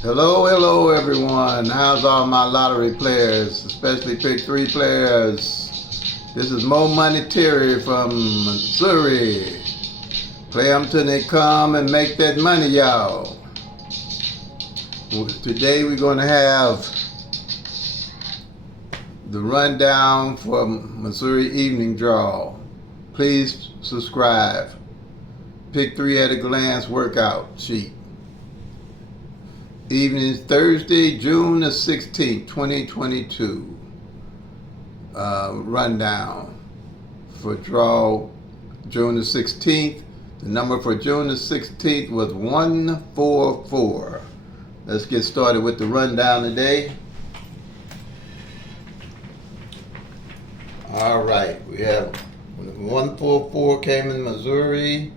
Hello everyone. How's all my lottery players, especially pick three players? This is Mo Money Terry from Missouri. Play them till they come and make that money, y'all. Today we're going to have the rundown for Missouri Evening Draw. Please subscribe. Pick three at a glance workout sheet. Evening Thursday, June the 16th, 2022. Rundown for draw June the 16th. The number for June the 16th was 144. Let's get started with the rundown today. All right, we have 144 came in Missouri,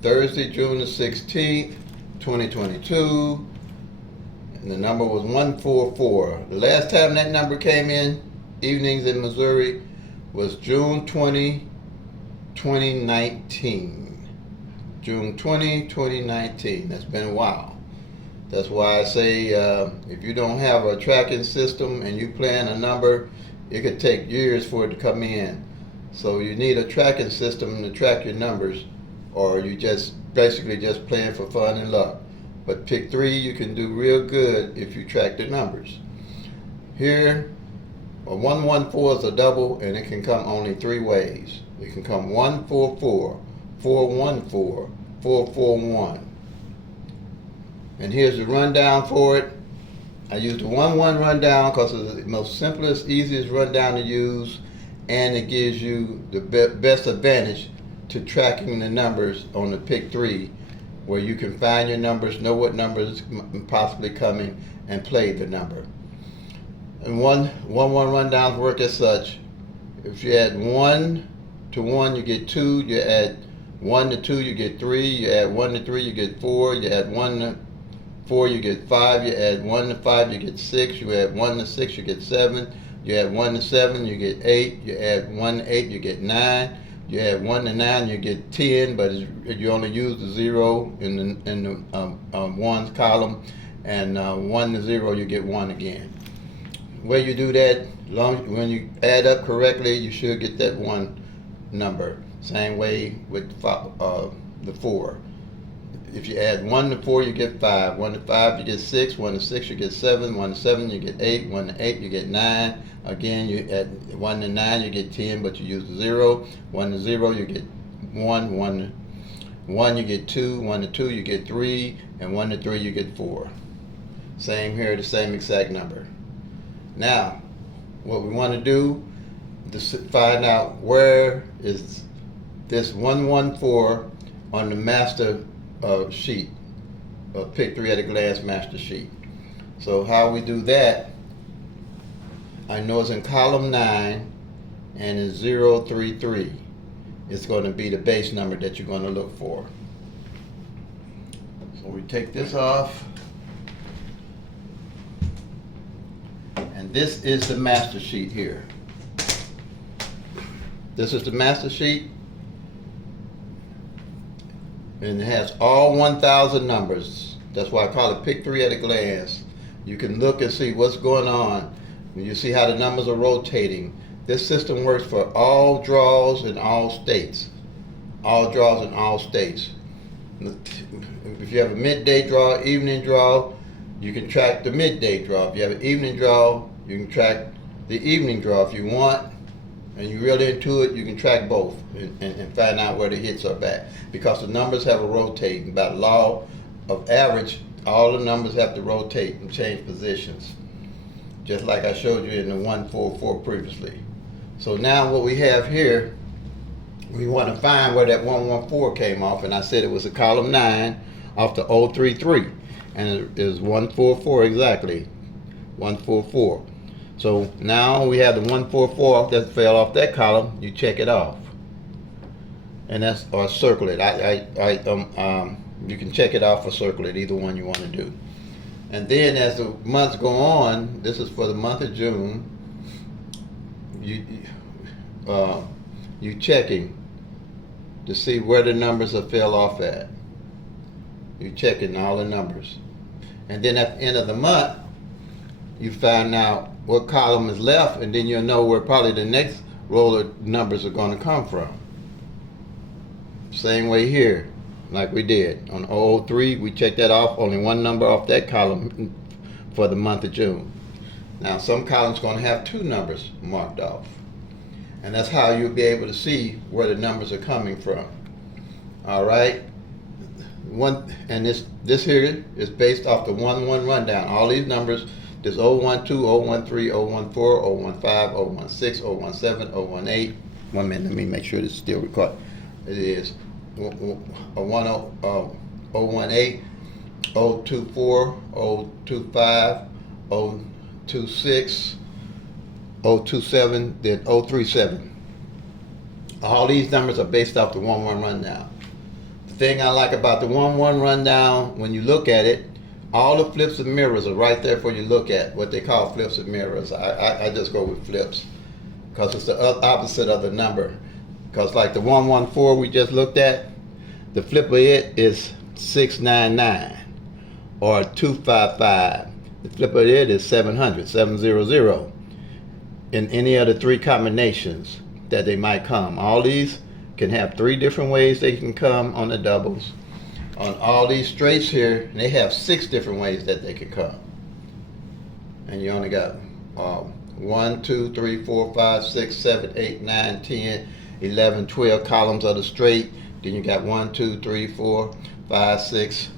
Thursday, June the 16th, 2022. And the number was 144. The last time that number came in, evenings in Missouri, was June 20, 2019. June 20, 2019. That's been a while. That's why I say if you don't have a tracking system and you plan a number, it could take years for it to come in. So you need a tracking system to track your numbers, or you just basically just playing for fun and luck. But pick three, you can do real good if you track the numbers. Here, a 114 is a double, and it can come only three ways. It can come 144, 414, 441. And here's the rundown for it. I used the 1-1 rundown because it's the most simplest, easiest rundown to use, and it gives you the best advantage to tracking the numbers on the pick three, where you can find your numbers, know what numbers possibly coming, and play the number. And 1-1 rundowns work as such. If you add 1 to 1, you get 2. You add 1 to 2, you get 3. You add 1 to 3, you get 4. You add 1 to 4, you get 5. You add 1 to 5, you get 6. You add 1 to 6, you get 7. You add 1 to 7, you get 8. You add 1 to 8, you get 9. You add 1 to 9, you get 10, but you only use the 0 in the ones column, and 1 to 0, you get 1 again. The way you do that, when you add up correctly, you should get that 1 number. Same way with the 4. If you add 1 to 4, you get 5. 1 to 5, you get 6. 1 to 6, you get 7. 1 to 7, you get 8. 1 to 8, you get 9. Again, you add 1 to 9, you get 10, but you use the 0. 1 to 0, you get 1. 1 to 1, you get 2. 1 to 2, you get 3. And 1 to 3, you get 4. Same here, the same exact number. Now, what we want to do is find out where is this 114 on the master sheet, pick three at a glance master sheet. So how we do that, I know it's in column 9 and it's 033. It's going to be the base number that you're going to look for. So we take this off, and this is the master sheet here. This is the master sheet, and it has all 1,000 numbers. That's why I call it pick three at a glance. You can look and see what's going on. You see how the numbers are rotating. This system works for all draws in all states. All draws in all states. If you have a midday draw, evening draw, you can track the midday draw. If you have an evening draw, you can track the evening draw. If you want, and you're really into it, you can track both and find out where the hits are back. Because the numbers have a rotating. By law of average, all the numbers have to rotate and change positions, just like I showed you in the 144 previously. So now what we have here, we want to find where that 114 came off, and I said it was a column 9 off the 033, and it is 144 exactly, 144. So now we have the 144 that fell off that column. You check it off, and that's, or circle it. You can check it off or circle it, either one you want to do. And then as the months go on, this is for the month of June, you checking to see where the numbers have fell off at. You're checking all the numbers. And then at the end of the month, you find out what column is left, and then you'll know where probably the next roll of numbers are going to come from. Same way here, like we did. On 003, we checked that off, only one number off that column for the month of June. Now, some columns going to have two numbers marked off. And that's how you'll be able to see where the numbers are coming from. All right? And this here is based off the 1-1 rundown. All these numbers, there's 012, 013, 014, 015, 016, 017, 018. 1 minute, let me make sure this is still recorded. It is 018, 024, 025, 026, 027, then 037. All these numbers are based off the 1-1 rundown. The thing I like about the 1-1 rundown, when you look at it, all the flips and mirrors are right there for you to look at, what they call flips and mirrors. I just go with flips because it's the opposite of the number. Because like the 114 we just looked at, the flip of it is 699 or 255. The flip of it is 700, 700. In any of the three combinations that they might come. All these can have three different ways they can come on the doubles. On all these straights here, they have 6 different ways that they can come. And you only got 1, 2, 3, 4, 5, 6, 7, 8, 9, 10, 11, 12 columns of the straight. Then you got 1, 2, 3, 4, 5, 6,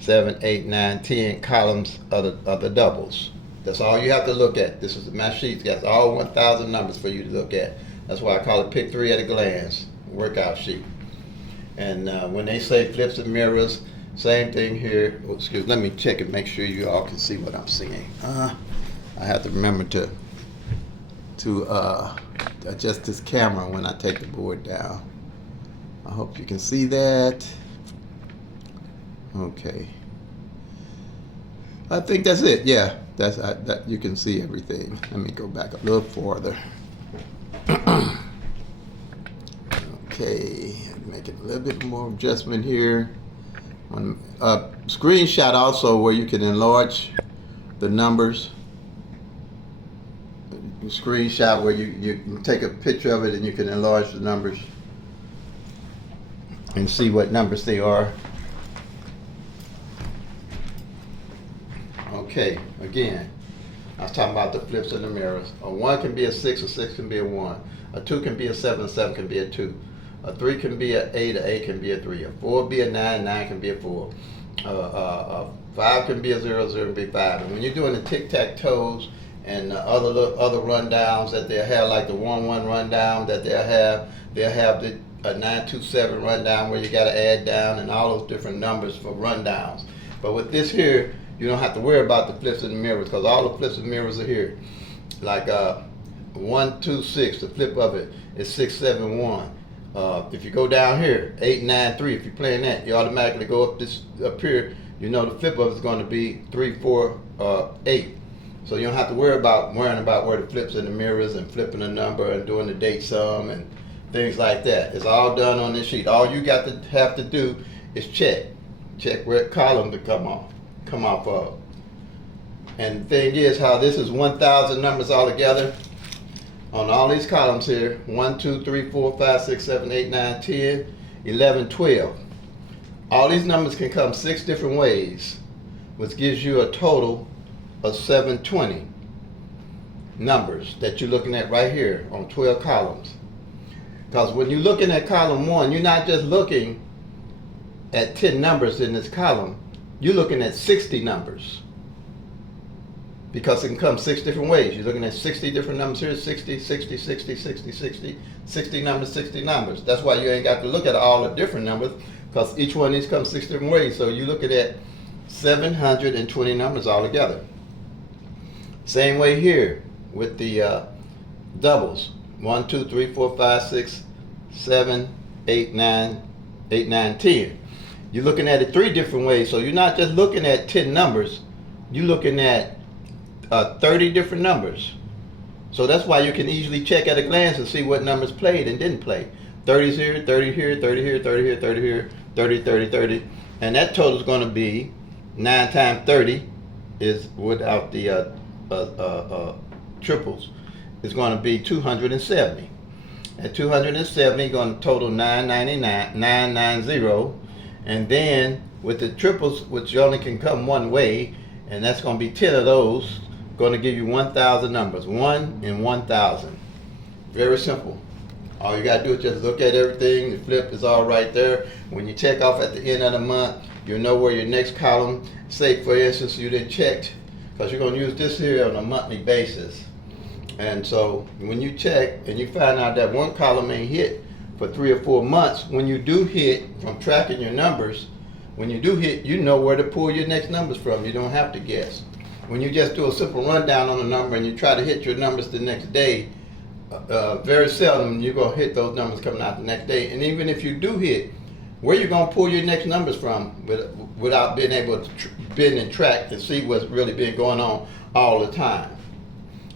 7, 8, 9, 10 columns of the doubles. That's all you have to look at. This is my sheet. It's got all 1,000 numbers for you to look at. That's why I call it Pick 3 at a glance workout sheet. And when they say flips and mirrors, same thing here. Oh, excuse me, let me check and make sure you all can see what I'm seeing. I have to remember to adjust this camera when I take the board down. I hope you can see that. Okay. I think that's it. Yeah, that's that you can see everything. Let me go back a little farther. Okay, making a little bit more adjustment here. Screenshot also where you can enlarge the numbers. Screenshot where you take a picture of it and you can enlarge the numbers and see what numbers they are. Okay, again, I was talking about the flips and the mirrors. A 1 can be a 6, a 6 can be a 1. A 2 can be a 7, a 7 can be a 2. A 3 can be an 8, a 8 can be a 3. A 4 be a 9, 9 can be a 4. 5 can be a 0, 0 can be 5. And when you're doing the tic-tac-toes and other rundowns that they'll have, like the 1-1 rundown that they'll have the 927 rundown where you got to add down and all those different numbers for rundowns. But with this here, you don't have to worry about the flips and the mirrors because all the flips and mirrors are here. Like 126, the flip of it is 671. If you go down here, 893, if you're playing that, you automatically go up here. You know the flip of it is going to be 3, 4, 8. So you don't have to worrying about where the flips and the mirrors and flipping a number and doing the date sum and things like that. It's all done on this sheet. All you have to do is check where column to come off of. And the thing is how this is 1,000 numbers all together. On all these columns here, 1, 2, 3, 4, 5, 6, 7, 8, 9, 10, 11, 12. All these numbers can come 6 different ways, which gives you a total of 720 numbers that you're looking at right here on 12 columns. Because when you're looking at column 1, you're not just looking at 10 numbers in this column, you're looking at 60 numbers. Because it can come 6 different ways. You're looking at 60 different numbers here, 60, 60, 60, 60, 60, 60 numbers, 60 numbers. That's why you ain't got to look at all the different numbers, because each one of these comes 6 different ways. So you're looking at 720 numbers altogether. Same way here with the doubles. 1, 2, 3, 4, 5, 6, 7, 8, 9, 10. You're looking at it 3 different ways. So you're not just looking at 10 numbers, you're looking at 30 different numbers. So that's why you can easily check at a glance and see what numbers played and didn't play. 30's here, 30 here, 30 here, 30 here, 30 here, 30, 30, 30. And that total is going to be 9 times 30 is without the triples. It's going to be 270. At 270, going to total 990, and then with the triples, which only can come one way, and that's going to be 10 of those, going to give you 1,000 numbers. 1 in 1,000. Very simple. All you got to do is just look at everything. The flip is all right there. When you check off at the end of the month, you'll know where your next column, say for instance you didn't check, because you're going to use this here on a monthly basis. And so when you check and you find out that one column ain't hit for 3 or 4 months, when you do hit from tracking your numbers, when you do hit, you know where to pull your next numbers from. You don't have to guess. When you just do a simple rundown on a number and you try to hit your numbers the next day, very seldom you're going to hit those numbers coming out the next day. And even if you do hit, where you going to pull your next numbers from without being able to bend and track and see what's really been going on all the time?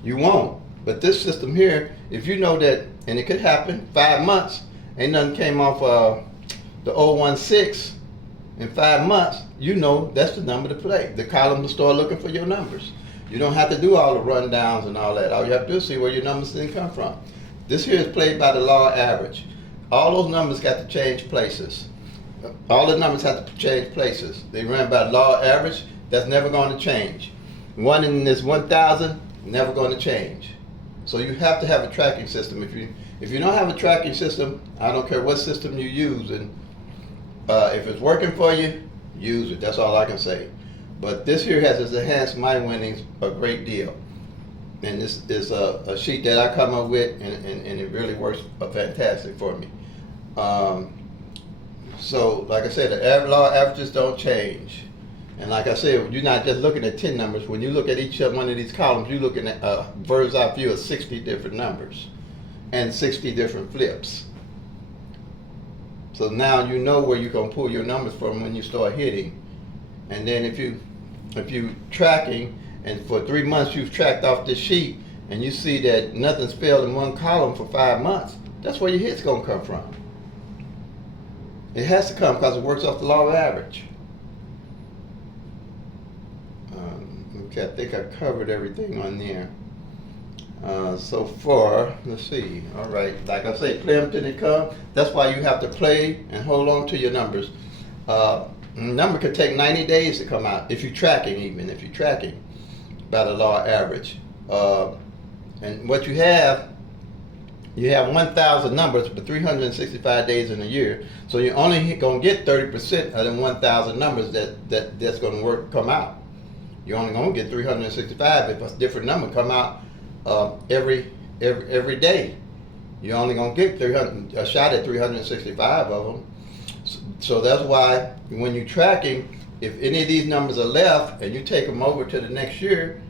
You won't. But this system here, if you know that, and it could happen, 5 months, ain't nothing came off the 016 in 5 months, you know that's the number to play. The column to start looking for your numbers. You don't have to do all the rundowns and all that. All you have to do is see where your numbers didn't come from. This here is played by the law of average. All those numbers got to change places. All the numbers have to change places. They run by the law of average. That's never going to change. 1 in this 1,000, never going to change. So you have to have a tracking system. If you don't have a tracking system, I don't care what system you use, and if it's working for you, use it. That's all I can say. But this here has enhanced my winnings a great deal. And this is a sheet that I come up with, and it really works fantastic for me. So, like I said, the law averages don't change. And like I said, you're not just looking at 10 numbers. When you look at each one of these columns, you're looking at a bird's eye view of 60 different numbers and 60 different flips. So now you know where you're going to pull your numbers from when you start hitting. And then if you tracking, and for 3 months you've tracked off this sheet, and you see that nothing's failed in one column for 5 months, that's where your hit's going to come from. It has to come because it works off the law of average. Okay, I think I covered everything on there. So far, let's see. All right, like I say, play them till they come. That's why you have to play and hold on to your numbers. Number could take 90 days to come out if you're tracking, even if you're tracking by the law of average. And what you have 1,000 numbers for 365 days in a year. So you're only going to get 30% of them 1,000 numbers that's going to come out. You're only going to get 365 if a different number come out every day. You're only going to get a shot at 365 of them. So that's why when you're tracking, if any of these numbers are left and you take them over to the next year,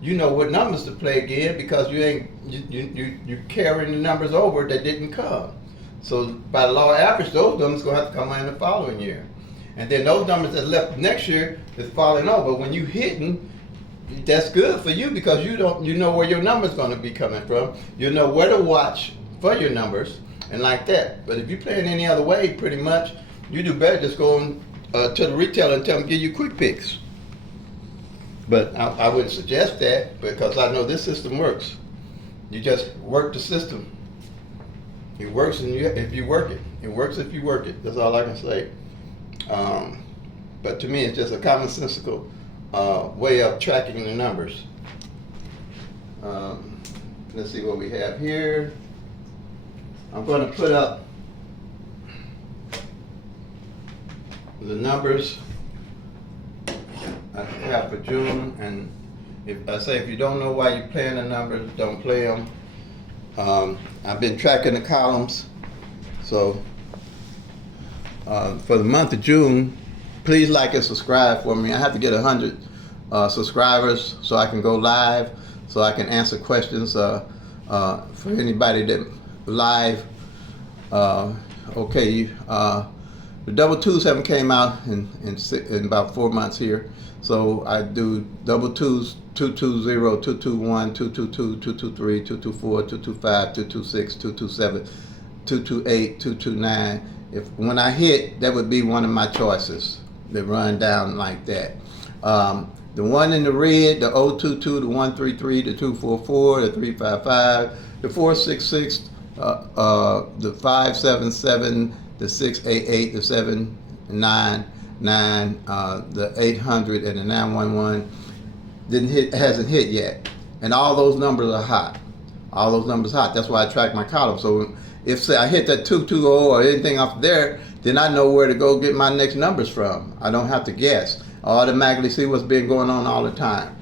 you know what numbers to play again, because you're carrying the numbers over that didn't come. So by the law of average, those numbers going to have to come out in the following year. And then those numbers that left next year is falling over. When you hitting, that's good for you, because you know where your number's going to be coming from. You know where to watch for your numbers and like that. But if you're playing any other way, pretty much, you do better just go to the retailer and tell them to give you quick picks. But I wouldn't suggest that, because I know this system works. You just work the system. It works if you work it. It works if you work it. That's all I can say. But to me, it's just a commonsensical way of tracking the numbers. Let's see what we have here. I'm going to put up the numbers I have for June, and if you don't know why you're playing the numbers, don't play them. I've been tracking the columns, so for the month of June, please like and subscribe for me. I have to get 100 subscribers so I can go live, so I can answer questions for anybody that live. Okay, the double twos haven't came out in about 4 months here. So I do double twos, 220, 221, 222, 223, 224, 225, 226, 227, 228, 229. When I hit, that would be one of my choices that run down like that. The one in the red, the 022, the 133, the 244, the 355, the 466, the 577, the 688, the 799, the 800, and the 911 hasn't hit yet. And all those numbers are hot. All those numbers hot. That's why I track my column. So if say I hit that 220 or anything off there, then I know where to go get my next numbers from. I don't have to guess. I automatically see what's been going on all the time.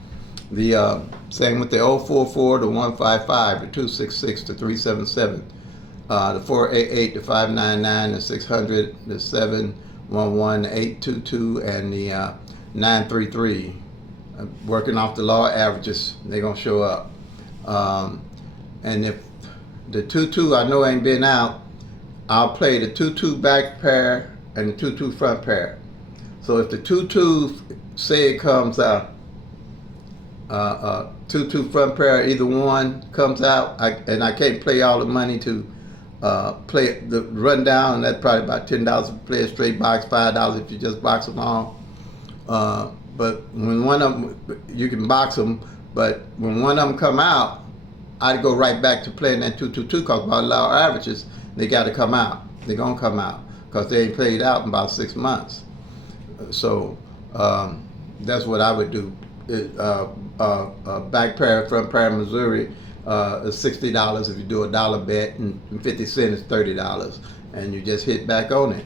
The same with the 044, the 155, the 266, the 377, the 488, the 599, the 600, the 711, the 822, and the 933. Working off the law averages, they're gonna show up. And if the 22 I know ain't been out, I'll play the 22 back pair and the 22 front pair. So if the 22 say it comes out, 22 front pair, either one comes out, and I can't play all the money to play the rundown. That's probably about $10 to play a straight box, $5 if you just box them all. But when one of them, you can box them, but when one of them come out, I'd go right back to playing that 222 because by law averages, they got to come out. They're going to come out because they ain't played out in about 6 months. So that's what I would do. Back pair, front pair, Missouri is $60 if you do a dollar bet, and 50 cents is $30, and you just hit back on it.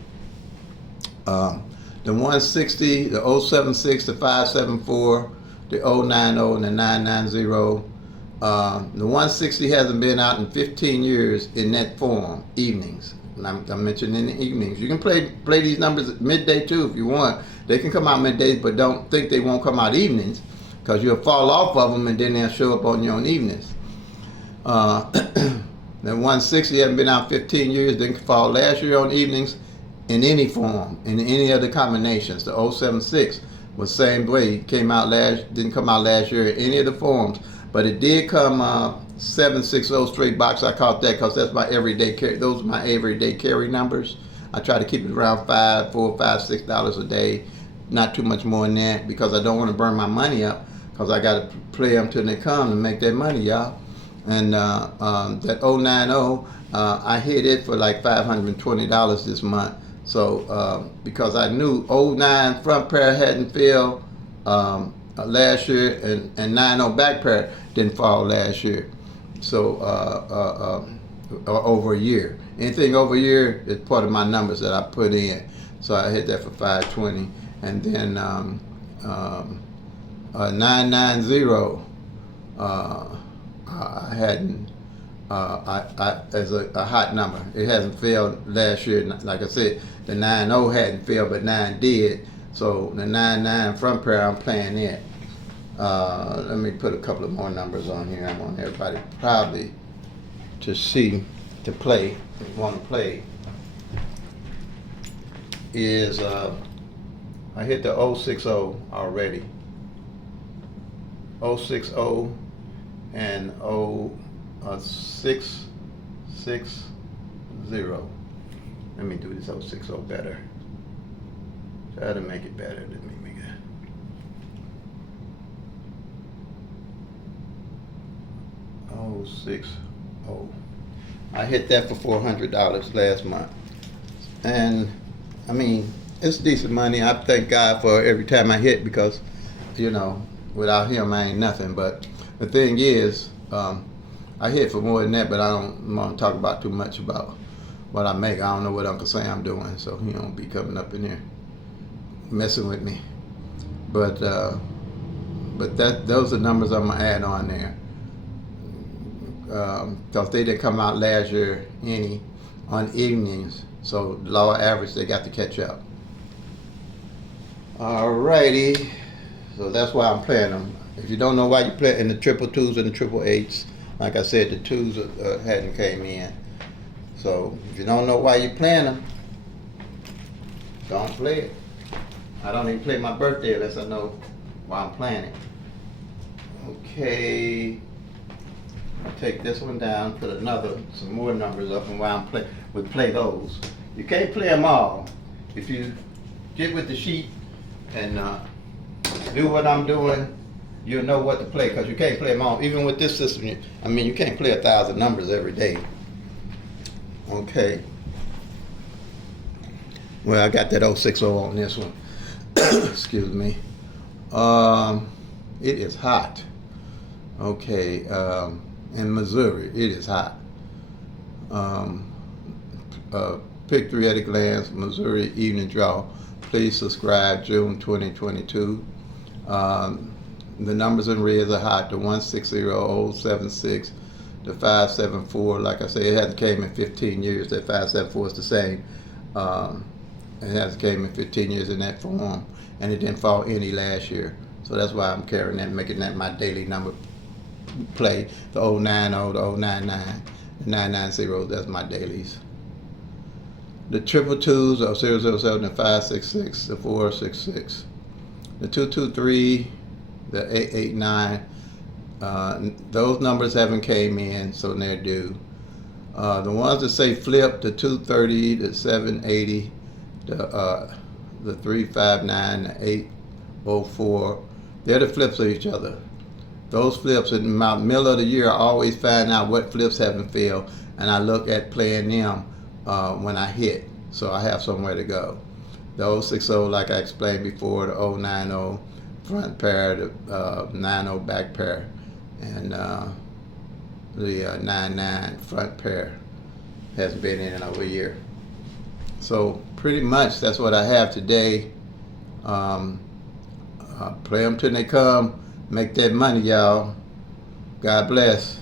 The 160, the 076, the 574, the 090, and the 990. The 160 hasn't been out in 15 years in that form, evenings. And I'm mentioning in the evenings. You can play these numbers at midday too if you want. They can come out middays, but don't think they won't come out evenings because you'll fall off of them and then they'll show up on your own evenings. The 160 hasn't been out 15 years, didn't fall last year on evenings in any form, in any other combinations. The 076 was same way, didn't come out last year in any of the forms, but it did come 760 straight box. I caught that because that's my everyday carry. Those are my everyday carry numbers. I try to keep it around $4, $5, $6 a day, not too much more than that because I don't want to burn my money up because I got to play them till they come to make that money, y'all. And that 090, I hit it for like $520 this month. So because I knew 09 front pair hadn't filled last year, and 90 back pair didn't fall last year. So over a year. Anything over a year is part of my numbers that I put in. So I hit that for 520, and then 990. I hadn't. As a hot number. It hasn't failed last year. Like I said, the 90 hadn't failed, but 9 did. So the 99 front pair, I'm playing it. Let me put a couple of more numbers on here. I want everybody probably to see, to play, want to play. Is I hit the 060 already. 060 and 660. Let me do this 060 better. Try to make it better. Let me make it. Oh, 60. I hit that for $400 last month, and I mean it's decent money. I thank God for every time I hit because, you know, without him I ain't nothing. But the thing is, I hit for more than that, but I don't want to talk about too much about what I make. I don't know what Uncle Sam doing, so he don't be coming up in here messing with me. But those are numbers I'm gonna add on there. Because they didn't come out last year any on evenings, so law average they got to catch up. Alrighty, so that's why I'm playing them. If you don't know why you play in the triple twos and the triple eights, like I said, the twos hadn't came in. So if you don't know why you're playing them, don't play it. I don't even play my birthday unless I know why I'm playing it. Okay. I'll take this one down, put some more numbers up, and while I'm play those. You can't play them all. If you get with the sheet and do what I'm doing, you'll know what to play, because you can't play them all. Even with this system, you can't play 1,000 numbers every day. Okay. Well, I got that 060 on this one. Excuse me. It is hot. Okay. In Missouri, it is hot. Pick 3 at a glance, Missouri evening draw. Please subscribe, June 2022. The numbers in red are hot. The 160, 076, the 574. Like I say, it hasn't came in 15 years. That 574 is the same. It hasn't came in 15 years in that form, and it didn't fall any last year. So that's why I'm carrying that, making that my daily number play. The 090, the 099, the 990. That's my dailies. The 222s are 007, the 566, the 466. The 223, the 889, those numbers haven't came in, so they're due. The ones that say flip, the 230, the 780, the 359, the 804, they're the flips of each other. Those flips in the middle of the year, I always find out what flips haven't failed, and I look at playing them when I hit, so I have somewhere to go. The 060, like I explained before, the 090 front pair, the 90 back pair, and the 99 front pair hasn't been in over a year. So pretty much that's what I have today. Play them till they come. Make that money, y'all. God bless.